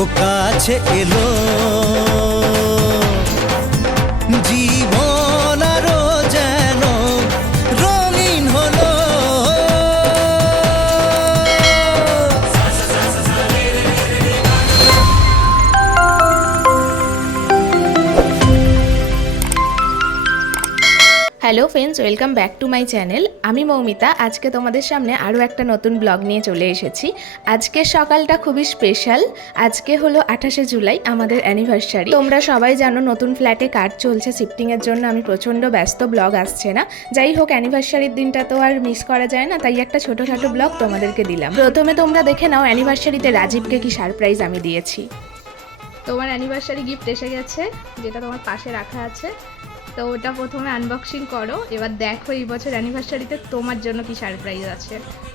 ও কাছে এলো, জীবন আরো যেন রঙিন হলো। Hello friends, welcome back to my channel. আমি মৌমিতা। আজকে তোমাদের সামনে আরও একটা নতুন ব্লগ নিয়ে চলে এসেছি। আজকের সকালটা খুবই স্পেশাল। আজকে হলো 28শে জুলাই, আমাদের অ্যানিভার্সারি। তোমরা সবাই জানো নতুন ফ্ল্যাটে কাজ চলছে শিফটিংয়ের জন্য, আমি প্রচণ্ড ব্যস্ত, ব্লগ আসছে না। যাই হোক, অ্যানিভার্সারির দিনটা তো আর মিস করা যায় না, তাই একটা ছোটোখাটো ব্লগ তোমাদেরকে দিলাম। প্রথমে তোমরা দেখে নাও অ্যানিভার্সারিতে রাজীবকে কি সারপ্রাইজ আমি দিয়েছি। তোমার অ্যানিভার্সারি গিফট এসে গেছে, যেটা তোমার পাশে রাখা আছে। তো ওটা প্রথমে আনবক্সিং করো, এবার দেখো এই বছর অ্যানিভার্সারিতে তোমার জন্য কি সারপ্রাইজ আছে।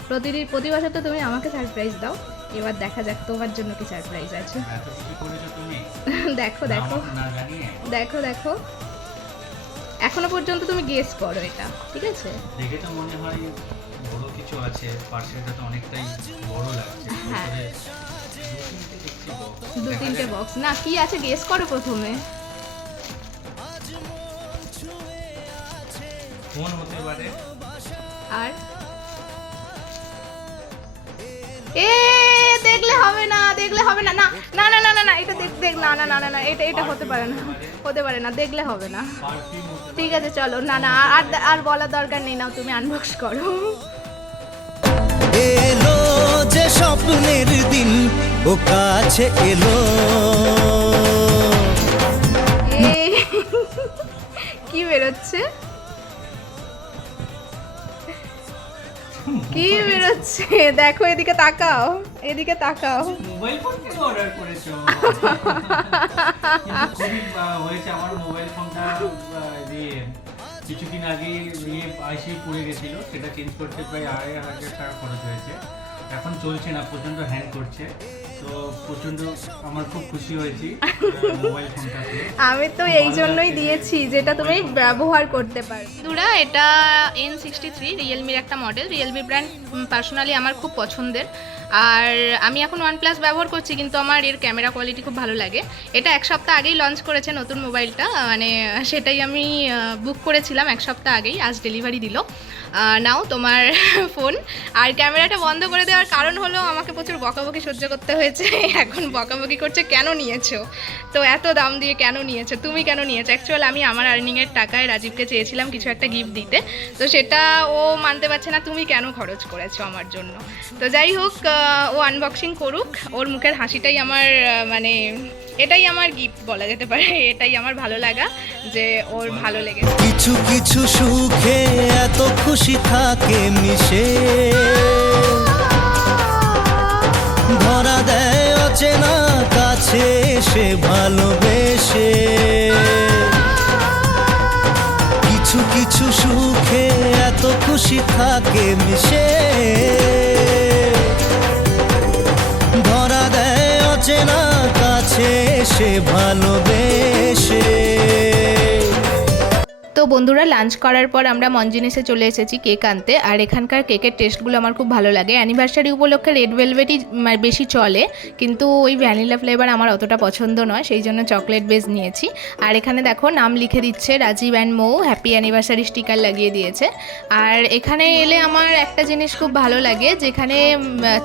প্রতি বছর তো তুমি আমাকে সারপ্রাইজ দাও, এবার দেখা যাক তোমার জন্য কি সারপ্রাইজ আছে। দেখো দেখো দেখো দেখো, এখনো পর্যন্ত তুমি গেস করো এটা, ঠিক আছে? দেখে তো মনে হয় বড় কিছু আছে, পার্সেলটা তো অনেকটাই বড় লাগছে। হ্যাঁ, দু তিনটে বক্স না, কি আছে গেস করো প্রথমে। ফোন হতে পারে। আর দেখলে হবে না, দেখলে হবে না, না না না না না না, এটা দেখ না না না না না, এটা হতে পারে না, হতে পারে না, দেখলে হবে না। ঠিক আছে চলো, না না আর বলার দরকার নেই, নাও তুমি আনবক্স করো। এলো যে স্বপ্নের দিন, ও কাছে এলো। কি বেরোচ্ছে, কি বেরোচ্ছে? দেখো, এদিকে তাকাও, এদিকে তাকাও। মোবাইল ফোন কেন অর্ডার করেছো? কিন্তু খুবই হয়েছে, আমার মোবাইল ফোনটা কিছুদিন আগে আইসি পড়ে গেছিল, সেটা চেঞ্জ করতে প্রায় 2,500 টাকা খরচ হয়েছে। এখন চলছে না, প্রচন্ড হ্যাং করছে। তো প্রচন্ড আমার খুব খুশি হয়েছি মোবাইল ফোনটাতে। আমি তো এই জন্যই দিয়েছি, যেটা তুমি ব্যবহার করতে পারো। দুরা, এটা N63 রিয়েলমির একটা মডেল। রিয়েলমি ব্র্যান্ড পার্সোনালি আমার খুব পছন্দের। আর আমি এখন OnePlus ব্যবহার করছি, কিন্তু আমার এর ক্যামেরা কোয়ালিটি খুব ভালো লাগে। এটা 1 সপ্তাহ আগেই লঞ্চ করেছে নতুন মোবাইলটা, মানে সেটাই আমি বুক করেছিলাম 1 সপ্তাহ আগেই, আজ ডেলিভারি দিল। নাও তোমার ফোন। আর ক্যামেরাটা বন্ধ করে দেওয়ার কারণ হলো আমাকে প্রচুর বকাবকি সহ্য করতে হয়েছে। এখন বকাবকি করছে, কেন নিয়েছো, তো এত দাম দিয়ে কেন নিয়েছো, তুমি কেন নিয়েছো। অ্যাকচুয়াল আমি আমার আর্নিংয়ের টাকায় রাজীবকে চেয়েছিলাম কিছু একটা গিফট দিতে, তো সেটা ও মানতে পারছে না, তুমি কেন খরচ করেছো আমার জন্য। তো যাই হোক, ও আনবক্সিং করুক, ওর মুখের হাসিটাই আমার মানে এটাই আমার গিফট বলা যেতে পারে, এটাই আমার ভালো লাগা যে ওর ভালো লেগেছে। কিছু কিছু সুখে এত খুশি থাকে মিশে, ধরা দেয় অচেনা কাছে সে ভালোবেসে। কিছু কিছু সুখে এত খুশি থাকে মিশে, ধরা দেয় অচেনা কাছে সে ভালোবেসে। তো বন্ধুরা, লাঞ্চ করার পর আমরা মঞ্জিনিসে চলে এসেছি কেক আনতে। আর এখানকার কেকের টেস্টগুলো আমার খুব ভালো লাগে। অ্যানিভার্সারি উপলক্ষে রেড ভেলভেটই বেশি চলে, কিন্তু ওই ভ্যানিলা ফ্লেভার আমার অতটা পছন্দ নয়, সেই জন্য চকলেট বেস নিয়েছি। আর এখানে দেখো নাম লিখে দিচ্ছে, Rajib and Mou, happy anniversary sticker লাগিয়ে দিয়েছে। আর এখানে এলে আমার একটা জিনিস খুব ভালো লাগে, যেখানে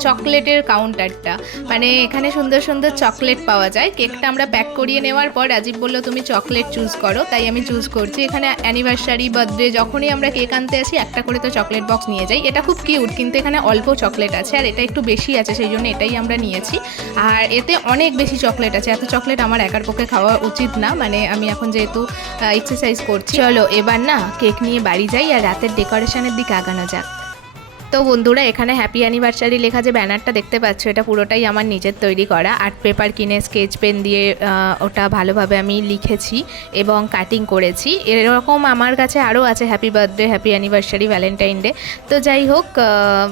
চকলেটের কাউন্টারটা, মানে এখানে সুন্দর সুন্দর চকলেট পাওয়া যায়। কেকটা আমরা প্যাক করিয়ে নেওয়ার পর রাজীব বললো তুমি চকলেট চুজ করো, তাই আমি চুজ করছি। এখানে অ্যানিভার্সারি, বার্থডে যখনই আমরা কেক আনতে আসি একটা করে তো চকলেট বক্স নিয়ে যাই। এটা খুব কিউট, কিন্তু এখানে অল্প চকলেট আছে, আর এটা একটু বেশি আছে, সেই জন্য এটাই আমরা নিয়েছি। আর এতে অনেক বেশি চকলেট আছে, এত চকলেট আমার একার পক্ষে খাওয়া উচিত না, মানে আমি এখন যেহেতু এক্সারসাইজ করছি। চলো এবার না কেক নিয়ে বাড়ি যাই আর রাতের ডেকোরেশনের দিকে আগানো যাক। তো বন্ধুরা, এখানে হ্যাপি অ্যানিভার্সারি লেখা যে ব্যানারটা দেখতে পাচ্ছ, এটা পুরোটাই আমার নিজের তৈরি করা। আর্ট পেপার কিনে স্কেচ পেন দিয়ে ওটা ভালোভাবে আমি লিখেছি এবং কাটিং করেছি। এরকম আমার কাছে আরও আছে, happy birthday, happy anniversary, Valentine day. তো যাই হোক,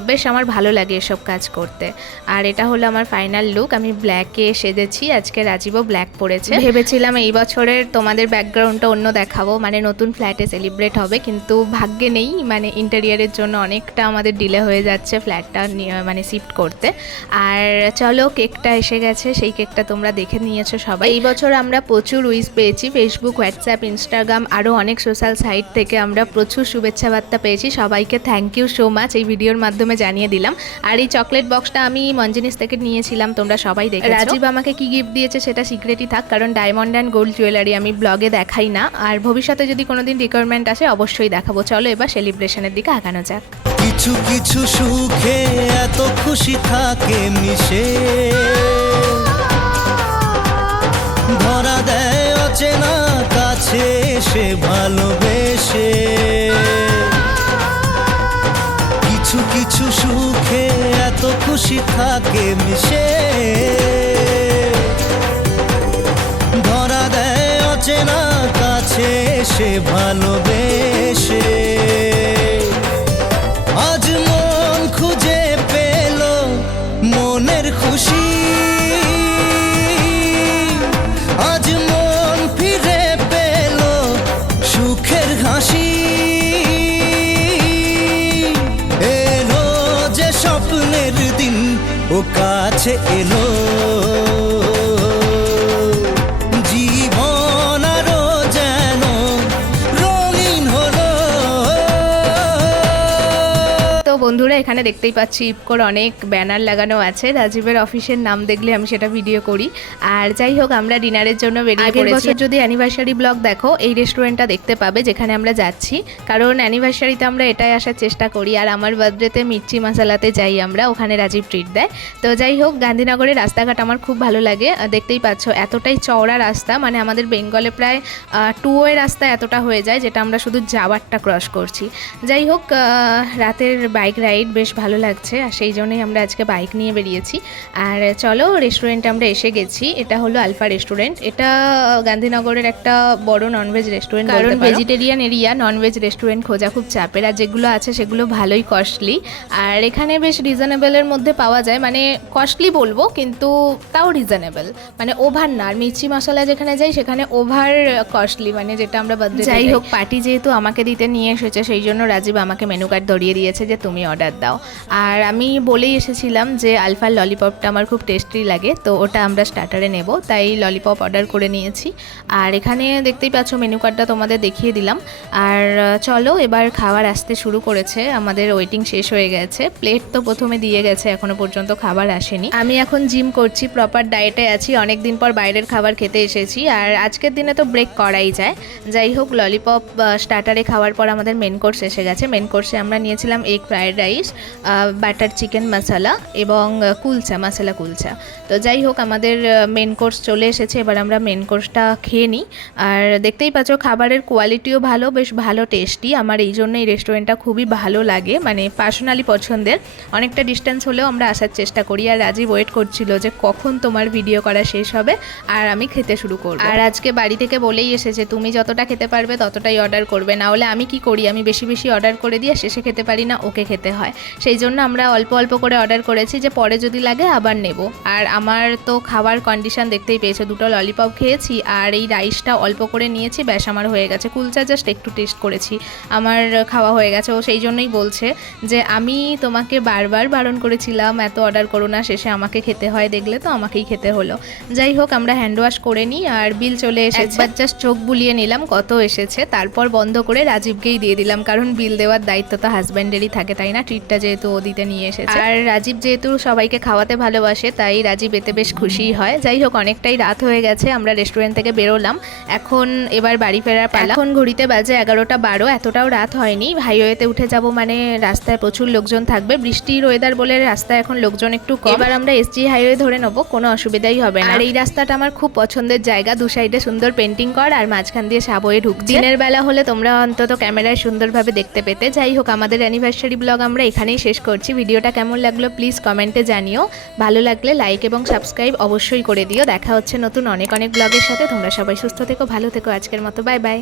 বেশ আমার ভালো লাগে এসব কাজ করতে। আর এটা হলো আমার ফাইনাল লুক। আমি ব্ল্যাকে সেজেছি, আজকে রাজীবও ব্ল্যাক পরেছে। ভেবেছিলাম এই বছরের তোমাদের ব্যাকগ্রাউন্ডটা অন্য দেখাবো, মানে নতুন ফ্ল্যাটে সেলিব্রেট হবে, কিন্তু ভাগ্যে নেই, মানে ইন্টেরিয়ারের জন্য অনেকটা আমাদের ডিলে ডিলে হয়ে যাচ্ছে ফ্ল্যাটটা মানে শিফট করতে। আর চলো কেকটা এসে গেছে, সেই কেকটা তোমরা দেখে নিয়েছো সবাই। এই বছর আমরা প্রচুর উইশ পেয়েছি, ফেসবুক, হোয়াটসঅ্যাপ, ইনস্টাগ্রাম, আরও অনেক সোশ্যাল সাইট থেকে আমরা প্রচুর শুভেচ্ছা বার্তা পেয়েছি। সবাইকে থ্যাংক ইউ সো মাচ, এই ভিডিওর মাধ্যমে জানিয়ে দিলাম। আর এই চকলেট বক্সটা আমি মঞ্জিনিস থেকে নিয়েছিলাম, তোমরা সবাই দেখেছো। রাজীব আমাকে কি গিফট দিয়েছে সেটা সিক্রেটই থাক, কারণ ডায়মন্ড অ্যান্ড গোল্ড জুয়েলারি আমি ব্লগে দেখাই না। আর ভবিষ্যতে যদি কোনোদিন রিকোয়ারমেন্ট আসে অবশ্যই দেখাবো। চলো এবার সেলিব্রেশনের দিকে আগানো যাক। কিছু কিছু সুখে এত খুশি থাকে মিশে, ধরা দেয় অচেনা কাছে সে ভালোবেসে। কিছু কিছু সুখে এত খুশি থাকে মিশে, ধরা দেয় অচেনা কাছে সে ভালোবেসে। আজ মন খুঁজে পেল মনের খুশি, আজ মন ফিরে পেল সুখের হাসি। এলো যে স্বপ্নের দিন ও কাছে এলো, জীবন আরো যেন রঙিন হলো। তো বন্ধুরা এখানে দেখতেই পাচ্ছি ইফকোর অনেক ব্যানার লাগানো আছে, রাজীবের অফিসের নাম দেখলে আমি সেটা ভিডিও করি। আর যাই হোক আমরা ডিনারের জন্য বেরিয়ে পড়েছি। যদি অ্যানিভার্সারি ব্লগ দেখো এই রেস্টুরেন্টটা দেখতে পাবে যেখানে আমরা যাচ্ছি, কারণ অ্যানিভার্সারিতে আমরা এটাই আসার চেষ্টা করি। আর আমার বার্থডেতে মির্চি মশালাতে যাই আমরা, ওখানে রাজীব ট্রিট দেয়। তো যাই হোক গান্ধীনগরের রাস্তাঘাট আমার খুব ভালো লাগে, দেখতেই পাচ্ছ এতটাই চওড়া রাস্তা, মানে আমাদের বেঙ্গলে প্রায় 2 ওয়ে রাস্তা এতটা হয়ে যায়, যেটা আমরা শুধু যাওয়ারটা ক্রস করছি। যাই হোক রাতের বাইক রাইড বেশ ভালো লাগছে, আর সেই জন্যই আমরা আজকে বাইক নিয়ে বেরিয়েছি। আর চলো রেস্টুরেন্টে আমরা এসে গেছি, এটা হলো আলফা রেস্টুরেন্ট। এটা গান্ধীনগরের একটা বড় ননভেজ রেস্টুরেন্ট, কারণ ভেজিটেরিয়ান এরিয়া ননভেজ রেস্টুরেন্ট খোঁজা খুব চাপের, আর যেগুলো আছে সেগুলো ভালোই কস্টলি। আর এখানে বেশ রিজনেবলের মধ্যে পাওয়া যায়, মানে কস্টলি বলবো কিন্তু তাও রিজনেবল, মানে ওভার না। আর মির্চি মশলা যেখানে যাই সেখানে ওভার কস্টলি, মানে যেটা আমরা বাদ দিই। যাই হোক পার্টি যেহেতু আমাকে দিতে নিয়ে এসেছে, সেই জন্য রাজীব আমাকে মেনু কার্ড ধরিয়ে দিয়েছে যে তুমি অর্ডার দাও। আর আমি বলেই এসেছিলাম যে আলফার ললিপপটা আমার খুব টেস্টি লাগে, তো ওটা আমরা স্টার্টারে নেব, তাই ললিপপ অর্ডার করে নিয়েছি। আর এখানে দেখতেই পাচ্ছ মেনু কার্ডটা তোমাদের দেখিয়ে দিলাম। আর চলো এবার খাবার আসতে শুরু করেছে, আমাদের ওয়েটিং শেষ হয়ে গেছে। প্লেট তো প্রথমে দিয়ে গেছে, এখনো পর্যন্ত খাবার আসেনি। আমি এখন জিম করছি, প্রপার ডায়েটে আছি, অনেক দিন পর বাইরের খাবার খেতে এসেছি, আর আজকের দিনে তো ব্রেক করাই যায়। যাই হোক ললিপপ স্টার্টারে খাওয়ার পর আমাদের মেন কোর্স এসে গেছে। মেন কোর্সে আমরা নিয়েছিলাম egg fried rice, butter chicken masala এবং কুলচা, মশলা কুলচা। তো যাই হোক আমাদের মেন কোর্স চলে এসেছে, এবার আমরা মেন কোর্সটা খেয়ে নিই। আর দেখতেই পাচ্ছ খাবারের কোয়ালিটিও ভালো, বেশ ভালো টেস্টি। আমার এই জন্য এই রেস্টুরেন্টটা খুবই ভালো লাগে, মানে পার্সোনালি পছন্দের। অনেকটা ডিস্টেন্স হলেও আমরা আসার চেষ্টা করি। আর রাজীব ওয়েট করছিল যে কখন তোমার ভিডিও করা শেষ হবে আর আমি খেতে শুরু করব। আর আজকে বাড়ি থেকে বলেই এসেছে তুমি যতটা খেতে পারবে ততটাই অর্ডার করবে, না হলে আমি কি করি, আমি বেশি বেশি অর্ডার করে দিয়ে শেষে খেতে পারি না, ওকে খেতে হয়। সেই জন্য আমরা অল্প অল্প করে অর্ডার করেছি, যে পরে যদি লাগে আবার নেব। আর আমার তো খাবার কন্ডিশন দেখতেই পেয়েছে, 2টো ললিপপ খেয়েছি আর এই রাইসটা অল্প করে নিয়েছি, ব্যাস আমার হয়ে গেছে। কুলচা জাস্ট একটু টেস্ট করেছি, আমার খাওয়া হয়ে গেছে। ও সেই জন্যই বলছে যে আমি তোমাকে বারবার বারণ করেছিলাম এত অর্ডার করো না, শেষে আমাকে খেতে হয়, দেখলে তো আমাকেই খেতে হলো। যাই হোক আমরা হ্যান্ড ওয়াশ করে নিই, আর বিল চলে এসেছে। একবার জাস্ট চোখ বুলিয়ে নিলাম কত এসেছে, তারপর বন্ধ করে রাজীবকেই দিয়ে দিলাম, কারণ বিল দেওয়ার দায়িত্ব তো হাজব্যান্ডেরই থাকে, তাই না? ট্রিটটা যেহেতু ও দিতে নিয়ে এসেছে, আর রাজীব যেহেতু সবাইকে খাওয়াতে ভালোবাসে তাই রাজীব এতে বেশ খুশিই হয়। যাই হোক অনেকটাই রাত হয়ে গেছে, আমরা রেস্টুরেন্ট থেকে বেরোলাম, এখন এবার বাড়ি ফেরার পালা। এখন ঘড়িতে বাজে 11টা 12, এতটাও রাত হয়নি। হাইওয়েতে উঠে যাব মানে রাস্তায় প্রচুর লোকজন থাকবে, বৃষ্টির ওয়েদার বলে রাস্তায় এখন লোকজন একটু কম। এবার আমরা এসজি হাইওয়ে ধরে নেবো, কোনো অসুবিধাই হবে না। আর এই রাস্তাটা আমার খুব পছন্দের জায়গা, দু সাইডে সুন্দর পেন্টিং কর আর মাঝখান দিয়ে সাবওয়ে ঢুকছে। দিনের বেলা হলে তোমরা অন্তত ক্যামেরায় সুন্দরভাবে দেখতে পেতে। যাই হোক আমাদের অ্যানিভার্সারি ব্লগ আমরা এখানেই শেষ করছি। ভিডিওটা কেমন লাগলো প্লিজ কমেন্টে জানিও, ভালো লাগলে লাইক এবং সাবস্ক্রাইব অবশ্যই করে দিও। দেখা হচ্ছে নতুন অনেক ব্লগের সাথে। তোমরা সবাই সুস্থ থেকো, ভালো থেকো। আজকের মতো বাই বাই।